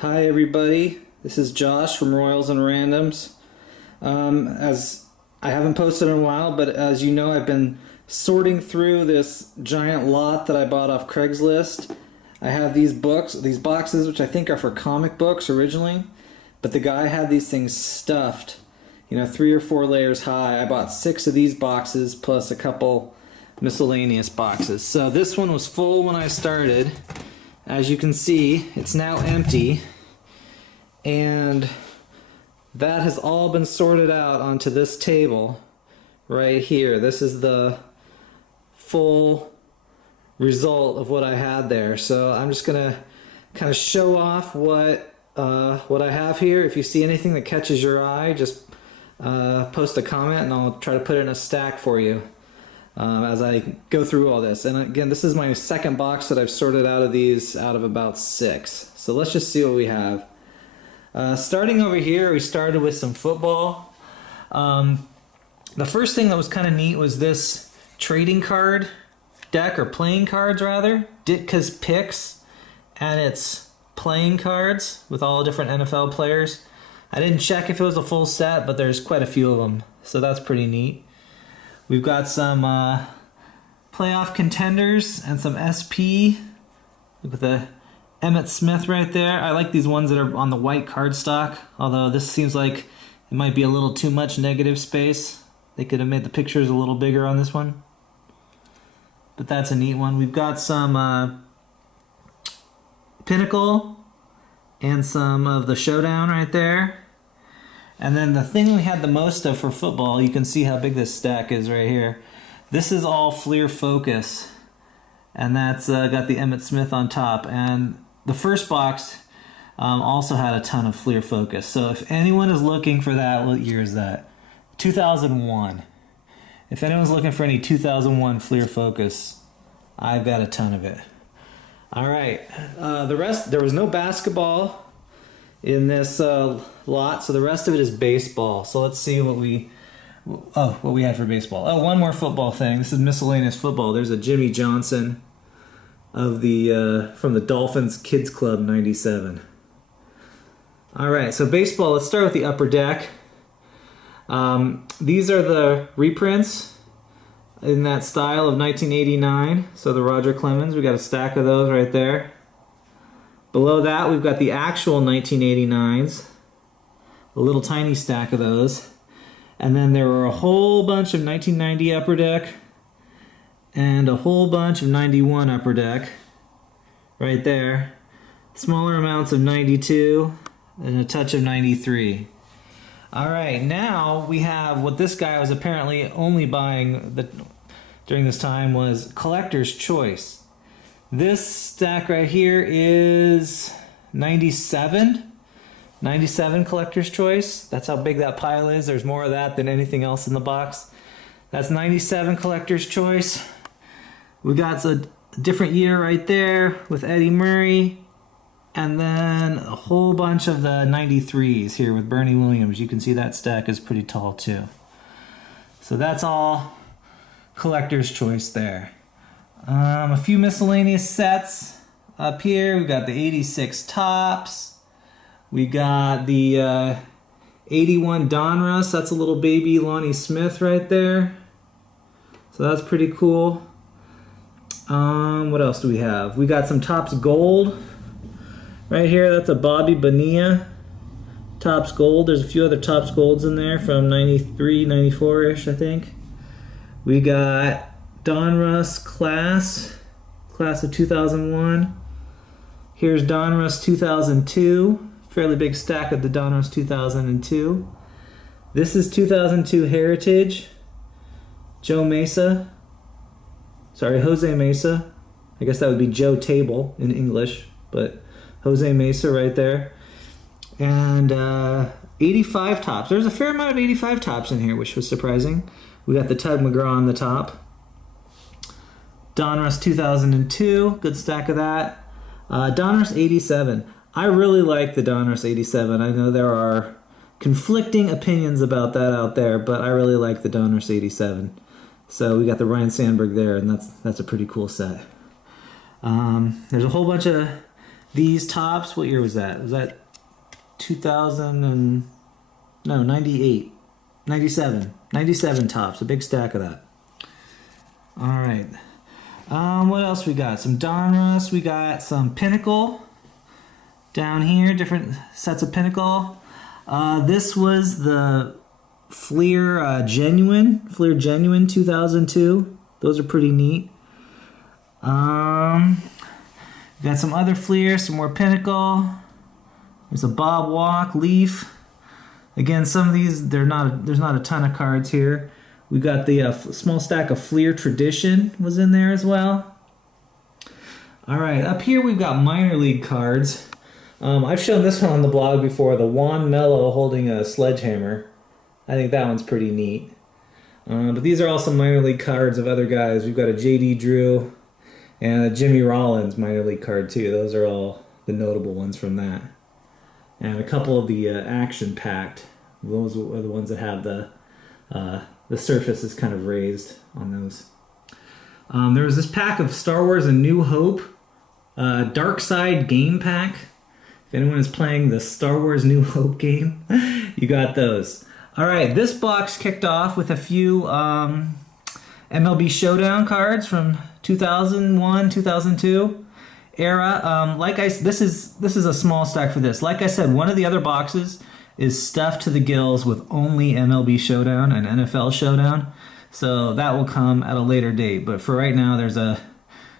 Hi everybody, this is Josh from Royals and Randoms. As I haven't posted in a while, but as you know, I've been sorting through this giant lot that I bought off Craigslist. I have these boxes, which I think are for comic books originally, but the guy had these things stuffed, 3 or 4 layers high. I bought 6 of these boxes plus a couple miscellaneous boxes. So this one was full when I started. As you can see, it's now empty, and that has all been sorted out onto this table right here. This is the full result of what I had there. So I'm just gonna kind of show off what I have here. If you see anything that catches your eye, just post a comment and I'll try to put it in a stack for you. As I go through all this. And again, this is my second box that I've sorted out of these out of about 6. So let's just see what we have. Starting over here, we started with some football. The first thing that was kind of neat was this trading card deck, or playing cards rather. Ditka's Picks, and it's playing cards with all the different NFL players. I didn't check if it was a full set, but there's quite a few of them. So that's pretty neat. We've got some playoff contenders and some SP with the Emmitt Smith right there. I like these ones that are on the white cardstock, although this seems like it might be a little too much negative space. They could have made the pictures a little bigger on this one. But that's a neat one. We've got some Pinnacle and some of the Showdown right there. And then the thing we had the most of for football, you can see how big this stack is right here. This is all Fleer Focus, and that's got the Emmitt Smith on top. And the first box also had a ton of Fleer Focus. So if anyone is looking for that, what year is that? 2001. If anyone's looking for any 2001 Fleer Focus, I've got a ton of it. All right, the rest, there was no basketball in this lot, so the rest of it is baseball. So let's see what we had for baseball. Oh, one more football thing. This is miscellaneous football. There's a Jimmy Johnson of the from the Dolphins Kids Club '97. All right, so baseball. Let's start with the upper deck. These are the reprints in that style of 1989. So the Roger Clemens. We got a stack of those right there. Below that, we've got the actual 1989s, a little tiny stack of those. And then there were a whole bunch of 1990 Upper Deck and a whole bunch of 91 Upper Deck right there. Smaller amounts of 92 and a touch of 93. All right, now we have what this guy was apparently only buying during this time was Collector's Choice. This stack right here is 97 Collector's Choice. That's how big that pile is. There's more of that than anything else in the box. That's 97 Collector's Choice. We got a different year right there with Eddie Murray. And then a whole bunch of the 93s here with Bernie Williams. You can see that stack is pretty tall too. So that's all Collector's Choice there. A few miscellaneous sets up here. We've got the 86 Tops. We got the 81 Donruss. That's a little baby Lonnie Smith right there. So that's pretty cool. What else do we have? We got some Topps Gold right here. That's a Bobby Bonilla Topps Gold. There's a few other Topps Golds in there from 93, 94-ish, I think. We got Donruss class of 2001. Here's Donruss 2002. Fairly big stack of the Donruss 2002. This is 2002 Heritage. Jose Mesa. I guess that would be Joe Table in English, but Jose Mesa right there. And 85 Tops. There's a fair amount of 85 Tops in here, which was surprising. We got the Tug McGraw on the top. Donruss 2002, good stack of that. Donruss 87. I really like the Donruss 87. I know there are conflicting opinions about that out there, but I really like the Donruss 87. So we got the Ryan Sandberg there, and that's a pretty cool set. There's a whole bunch of these tops, what year was that? Was that 2000 and... No, 98. 97. 97 tops. A big stack of that. All right. What else we got? Some Donruss. We got some Pinnacle down here. Different sets of Pinnacle. This was the Fleer Genuine. Fleer Genuine 2002. Those are pretty neat. Got some other Fleer. Some more Pinnacle. There's a Bob Walk Leaf. Again, some of these, there's not a ton of cards here. We got the small stack of Fleer Tradition was in there as well. All right, up here we've got minor league cards. I've shown this one on the blog before, the Juan Mello holding a sledgehammer. I think that one's pretty neat. But these are also minor league cards of other guys. We've got a J.D. Drew and a Jimmy Rollins minor league card too. Those are all the notable ones from that. And a couple of the action packed. Those are the ones that have the surface is kind of raised on those. There was this pack of Star Wars: A New Hope Dark Side game pack. If anyone is playing the Star Wars New Hope game, you got those. All right, this box kicked off with a few MLB Showdown cards from 2001, 2002. Era. This is a small stack for this. Like I said, one of the other boxes is stuffed to the gills with only MLB Showdown and NFL Showdown. So that will come at a later date. But for right now, there's a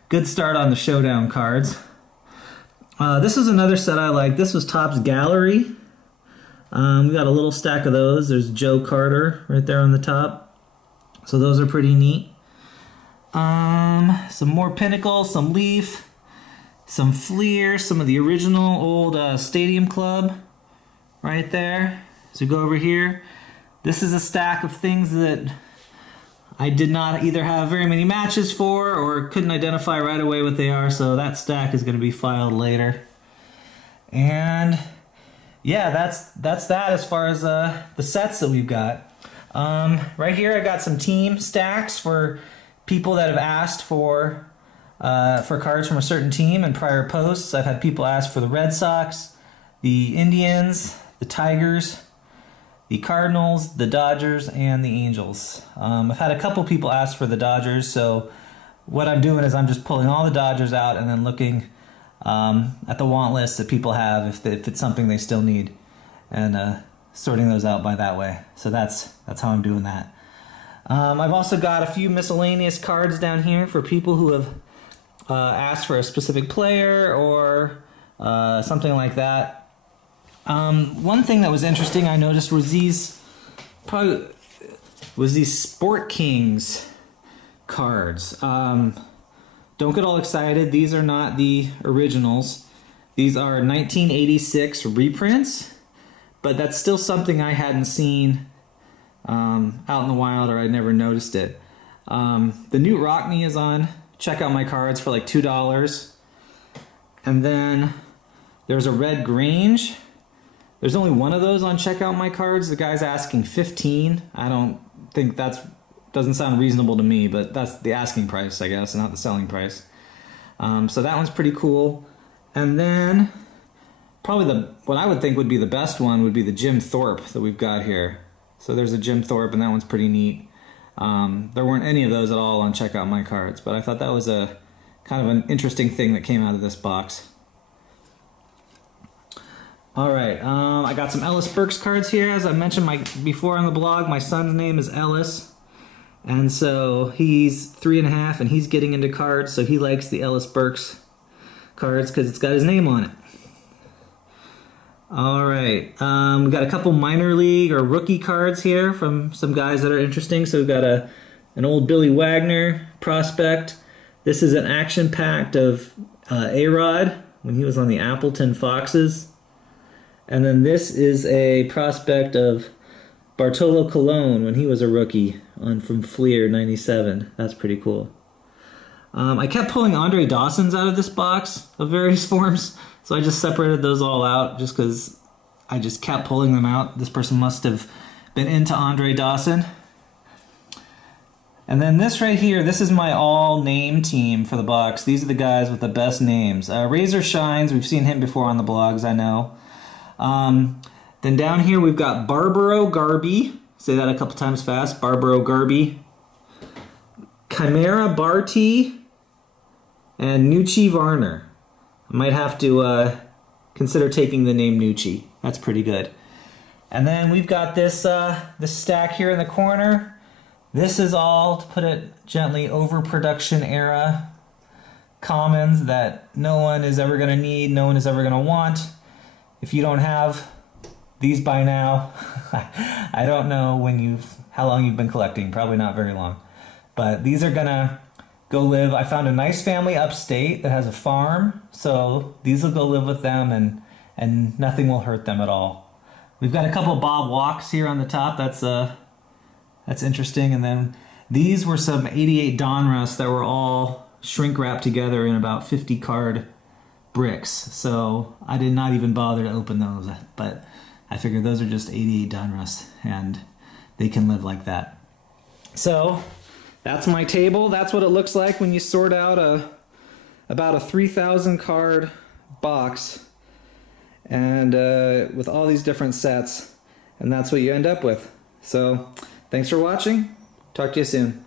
good start on the Showdown cards. This is another set I like. This was Topps Gallery. We got a little stack of those. There's Joe Carter right there on the top. So those are pretty neat. Some more Pinnacle, some Leaf. Some Fleer, some of the original old Stadium Club right there. So go over here. This is a stack of things that I did not either have very many matches for or couldn't identify right away what they are, so that stack is going to be filed later. And yeah, that's that as far as the sets that we've got. Right here I got some team stacks for people that have asked for cards from a certain team in prior posts. I've had people ask for the Red Sox, the Indians, the Tigers, the Cardinals, the Dodgers, and the Angels. I've had a couple people ask for the Dodgers, so what I'm doing is I'm just pulling all the Dodgers out and then looking at the want list that people have if it's something they still need, and sorting those out by that way. So that's how I'm doing that. I've also got a few miscellaneous cards down here for people who have asked for a specific player or something like that. One thing that was interesting I noticed was these Sport Kings cards. Don't get all excited. These are not the originals. These are 1986 reprints, but that's still something I hadn't seen out in the wild, or I never noticed it. The Newt Rockne is on Check Out My Cards for like $2. And then there's a Red Grange. There's only one of those on Check Out My Cards. The guy's asking $15. I don't think doesn't sound reasonable to me, but that's the asking price, I guess, not the selling price. So that one's pretty cool. And then probably what I would think would be the best one would be the Jim Thorpe that we've got here. So there's a Jim Thorpe, and that one's pretty neat. There weren't any of those at all on Check Out My Cards, but I thought that was a kind of an interesting thing that came out of this box. All right, I got some Ellis Burks cards here. As I mentioned before on the blog, my son's name is Ellis, and so he's 3.5, and he's getting into cards, so he likes the Ellis Burks cards because it's got his name on it. All right, we got a couple minor league or rookie cards here from some guys that are interesting. So we've got an old Billy Wagner prospect. This is an action packed of A-Rod when he was on the Appleton Foxes. And then this is a prospect of Bartolo Colon when he was a rookie from Fleer 97. That's pretty cool. I kept pulling Andre Dawson's out of this box of various forms. So I just separated those all out just because I just kept pulling them out. This person must have been into Andre Dawson. And then this right here, this is my all name team for the box. These are the guys with the best names. Razor Shines, we've seen him before on the blogs, I know. Then down here we've got Barbaro Garby. Say that a couple times fast. Barbaro Garby. Chimera Barty. And Nucci Varner. I might have to consider taking the name Nucci. That's pretty good. And then we've got this stack here in the corner. This is all, to put it gently, overproduction era commons that no one is ever going to need, no one is ever going to want. If you don't have these by now, I don't know how long you've been collecting, probably not very long. But these are going to go live. I found a nice family upstate that has a farm, so these will go live with them and nothing will hurt them at all. We've got a couple Bob Walks here on the top. That's interesting. And then these were some 88 Donruss that were all shrink wrapped together in about 50 card bricks. So I did not even bother to open those, but I figured those are just 88 Donruss and they can live like that. So that's my table. That's what it looks like when you sort out about a 3,000 card box and with all these different sets, and that's what you end up with. So thanks for watching. Talk to you soon.